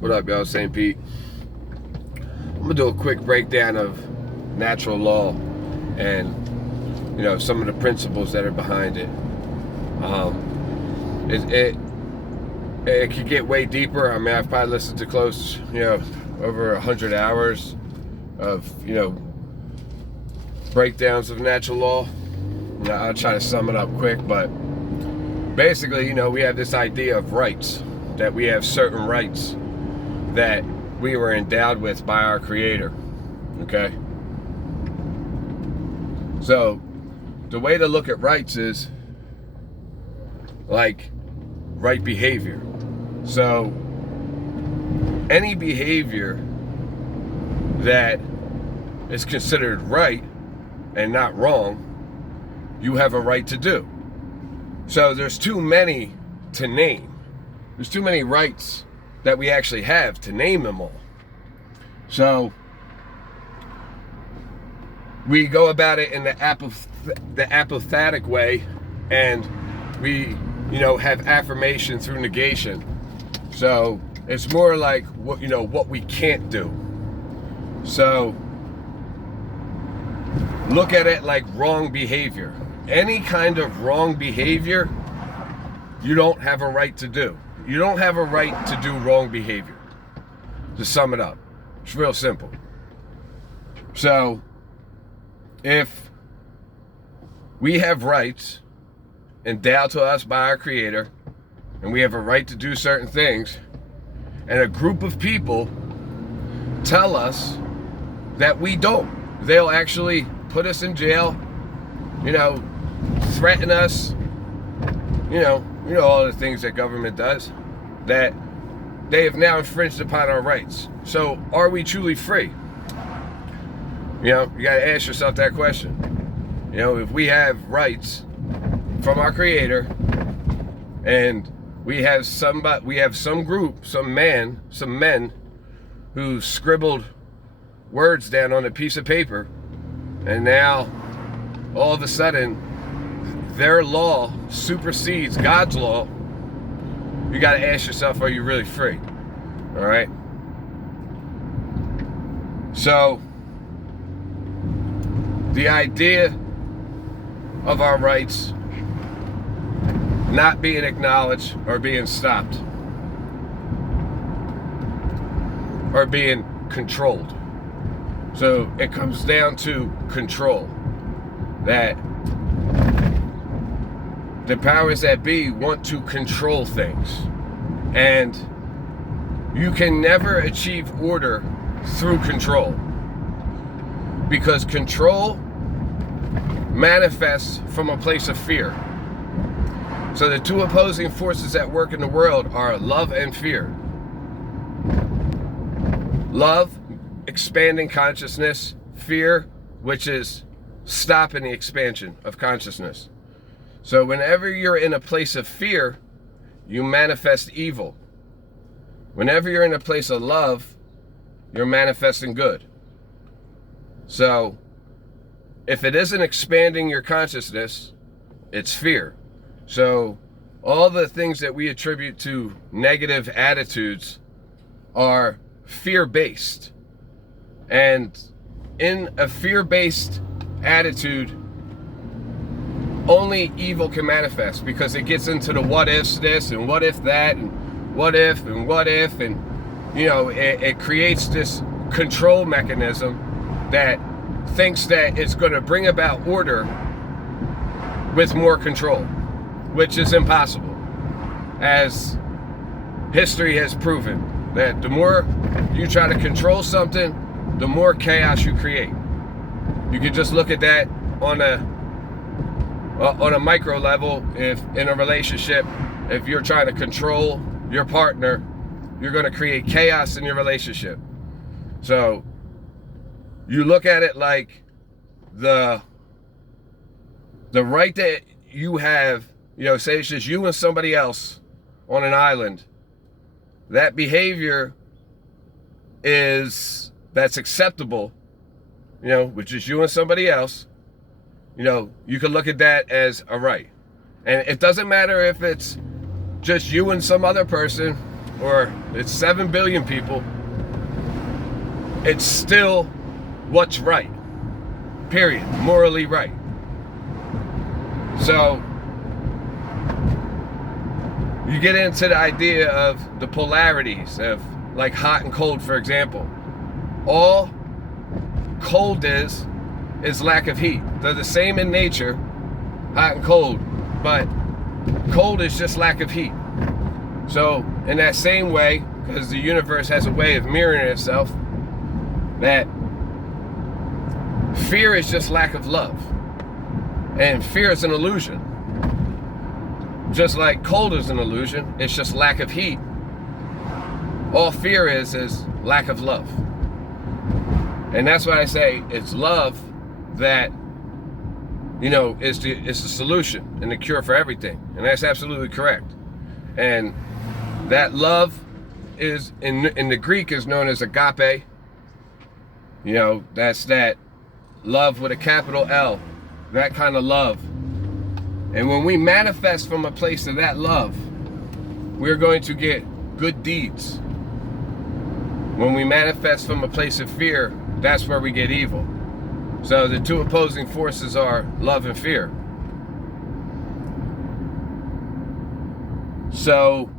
What up, y'all? St. Pete. I'm gonna do a quick breakdown of natural law and some of the principles that are behind it. It could get way deeper. I mean, I've probably listened to close, over 100 hours of breakdowns of natural law. I'll try to sum it up quick, but basically, we have this idea of rights, that we have certain rights that we were endowed with by our Creator. Okay? So, the way to look at rights is like right behavior. So, any behavior that is considered right and not wrong, you have a right to do. So, there's too many to name. There's too many rights that we actually have to name them all. So we go about it in the apophatic way, and we have affirmation through negation. So it's more like what we can't do. So look at it like wrong behavior. Any kind of wrong behavior you don't have a right to do. You don't have a right to do wrong behavior. To sum it up, it's real simple. So, if we have rights endowed to us by our Creator, and we have a right to do certain things, and a group of people tell us that we don't, they'll actually put us in jail, threaten us, all the things that government does, that they have now infringed upon our rights. So are we truly free? You got to ask yourself that question. If we have rights from our Creator, and we have some group, some men who scribbled words down on a piece of paper, and now all of a sudden their law supersedes God's law, you got to ask yourself, are you really free? All right? So, the idea of our rights not being acknowledged or being stopped or being controlled. So, it comes down to control. That the powers that be want to control things. And you can never achieve order through control. Because control manifests from a place of fear. So the two opposing forces at work in the world are love and fear. Love, expanding consciousness. Fear, which is stopping the expansion of consciousness. So whenever you're in a place of fear, you manifest evil. Whenever you're in a place of love, you're manifesting good. So if it isn't expanding your consciousness, it's fear. So all the things that we attribute to negative attitudes are fear-based. And in a fear-based attitude, only evil can manifest, because it gets into the what ifs this and what if that and what if and what if, and it creates this control mechanism that thinks that it's going to bring about order with more control, which is impossible, as history has proven that the more you try to control something, the more chaos you create. You can just look at that on a micro level. If in a relationship, if you're trying to control your partner, you're going to create chaos in your relationship. So you look at it like the right that you have, say it's just you and somebody else on an island. That behavior that's acceptable, which is you and somebody else. You can look at that as a right. And it doesn't matter if it's just you and some other person, or it's 7 billion people, it's still what's right. Period. Morally right. So you get into the idea of the polarities of like hot and cold, for example. All cold is lack of heat. They're the same in nature, hot and cold, but cold is just lack of heat. So in that same way, because the universe has a way of mirroring itself, that fear is just lack of love. And fear is an illusion. Just like cold is an illusion, it's just lack of heat. All fear is lack of love. And that's why I say it's love that, is the solution and the cure for everything. And that's absolutely correct. And that love is, in the Greek, is known as agape. That's that love with a capital L, that kind of love. And when we manifest from a place of that love, we're going to get good deeds. When we manifest from a place of fear, that's where we get evil. So the two opposing forces are love and fear. So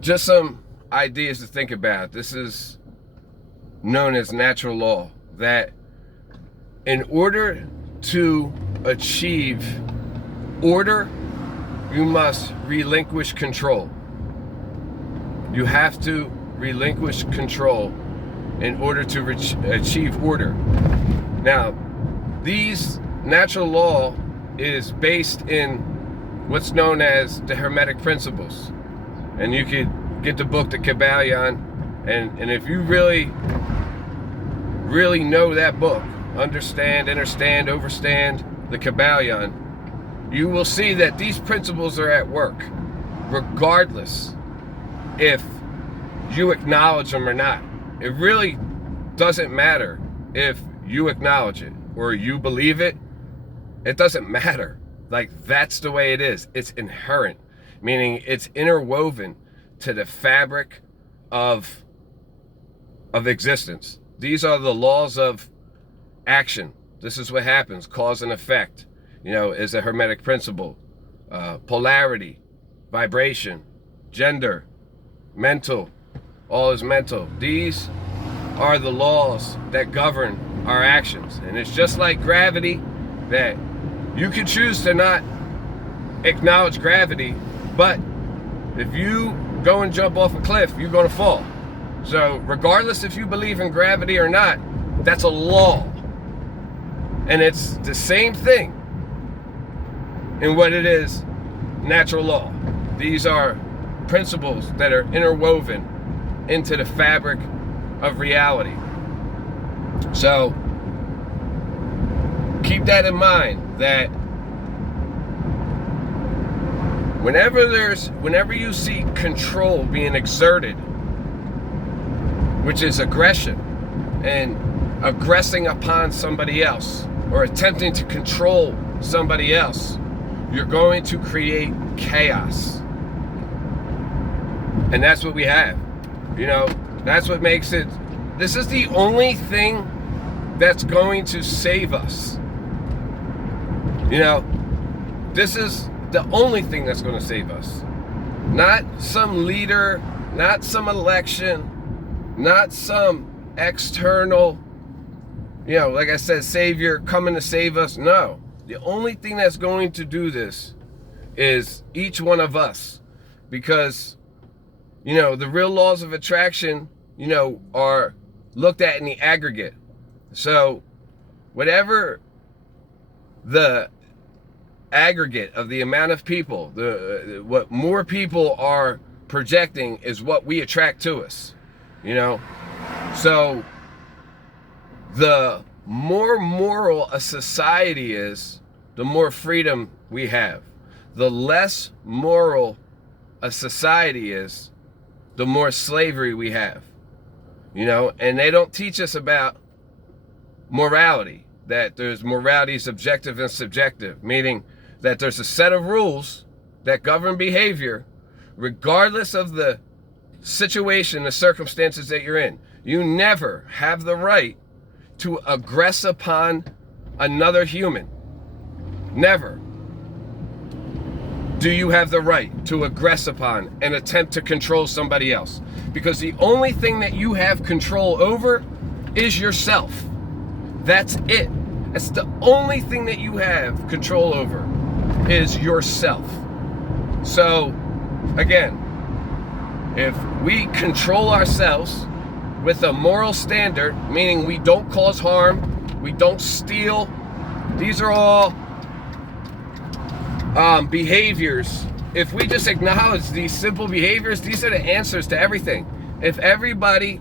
just some ideas to think about. This is known as natural law, that in order to achieve order, you must relinquish control. You have to relinquish control in order to achieve order. Now, these natural law is based in what's known as the Hermetic principles. And you could get the book, The Kybalion, and if you really know that book, understand, overstand the Kybalion, you will see that these principles are at work, regardless if you acknowledge them or not. It really doesn't matter if you acknowledge it or you believe it. It doesn't matter. Like, that's the way it is. It's inherent, meaning it's interwoven to the fabric of existence. These are the laws of action. This is what happens. Cause and effect, is a Hermetic principle. Polarity, vibration, gender, mental, all is mental. These are the laws that govern our actions. And it's just like gravity, that you can choose to not acknowledge gravity, but if you go and jump off a cliff, you're going to fall. So regardless if you believe in gravity or not, that's a law. And it's the same thing in what it is, natural law. These are principles that are interwoven into the fabric of reality. So keep that in mind, that whenever you see control being exerted, which is aggression and aggressing upon somebody else or attempting to control somebody else, you're going to create chaos. And that's what we have. That's what makes it. This is the only thing that's going to save us. This is the only thing that's going to save us. Not some leader, not some election, not some external, like I said, savior coming to save us. No. The only thing that's going to do this is each one of us. Because, the real laws of attraction, are looked at in the aggregate. So whatever the aggregate of the amount of people, what more people are projecting is what we attract to us. So the more moral a society is, the more freedom we have. The less moral a society is, the more slavery we have. And they don't teach us about morality, that there's morality is objective and subjective, meaning that there's a set of rules that govern behavior, regardless of the situation, the circumstances that you're in. You never have the right to aggress upon another human. Never do you have the right to aggress upon and attempt to control somebody else. Because the only thing that you have control over is yourself. That's it. That's the only thing that you have control over is yourself. So, again, if we control ourselves with a moral standard, meaning we don't cause harm, we don't steal, these are all behaviors. If we just acknowledge these simple behaviors, these are the answers to everything. If everybody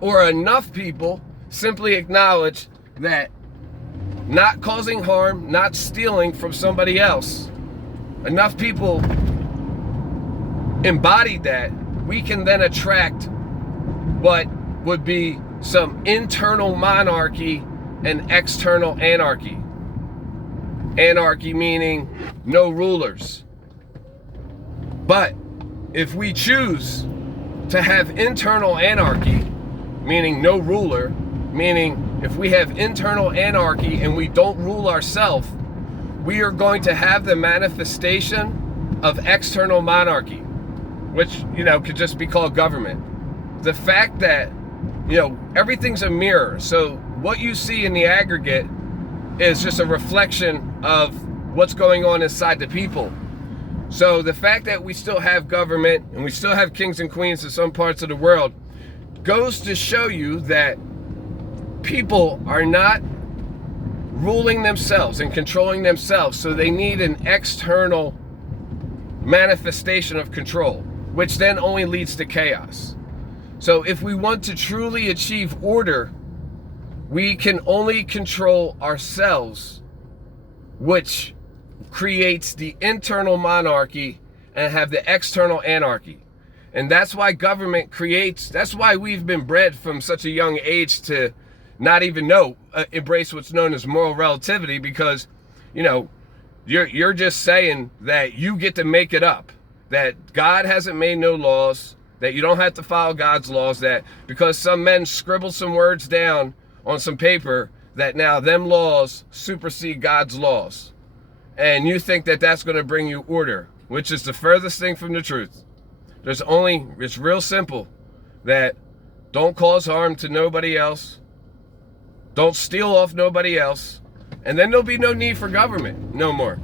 or enough people simply acknowledge that not causing harm, not stealing from somebody else, enough people embody that, we can then attract what would be some internal monarchy and external anarchy. Anarchy meaning no rulers. But if we choose to have internal anarchy, meaning no ruler, meaning if we have internal anarchy and we don't rule ourselves, we are going to have the manifestation of external monarchy, which, could just be called government. The fact that, everything's a mirror. So what you see in the aggregate is just a reflection of what's going on inside the people. So the fact that we still have government and we still have kings and queens in some parts of the world goes to show you that people are not ruling themselves and controlling themselves. So they need an external manifestation of control, which then only leads to chaos. So if we want to truly achieve order, we can only control ourselves, which creates the internal monarchy and have the external anarchy. And that's why government creates, that's why we've been bred from such a young age to not even embrace what's known as moral relativity, because, you're just saying that you get to make it up, that God hasn't made no laws, that you don't have to follow God's laws, that because some men scribbled some words down on some paper, that now them laws supersede God's laws. And you think that that's going to bring you order, which is the furthest thing from the truth. It's real simple, that don't cause harm to nobody else, don't steal off nobody else, and then there'll be no need for government no more.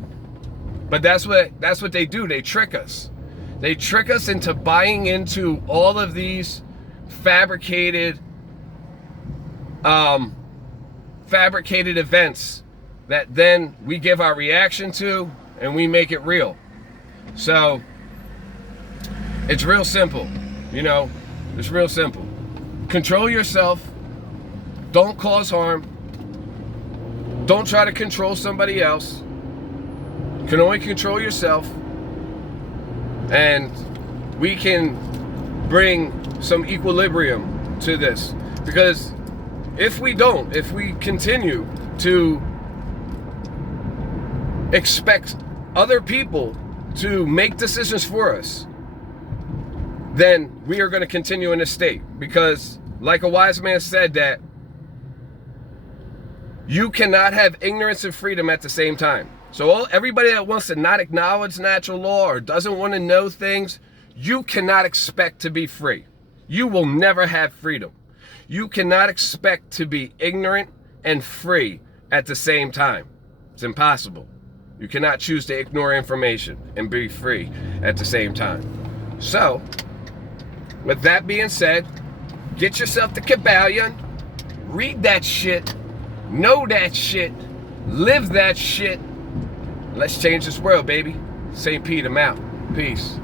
But that's what they do. They trick us. They trick us into buying into all of these fabricated events that then we give our reaction to and we make it real. So it's real simple, it's real simple. Control yourself. Don't cause harm. Don't try to control somebody else. You can only control yourself. And we can bring some equilibrium to this. Because if we continue to expect other people to make decisions for us, then we are going to continue in this state. Because like a wise man said, that you cannot have ignorance and freedom at the same time. So everybody that wants to not acknowledge natural law or doesn't want to know things, you cannot expect to be free. You will never have freedom. You cannot expect to be ignorant and free at the same time. It's impossible. You cannot choose to ignore information and be free at the same time. So, with that being said, get yourself the Kybalion, read that shit, know that shit, live that shit. Let's change this world, baby. St. Pete, I'm out. Peace.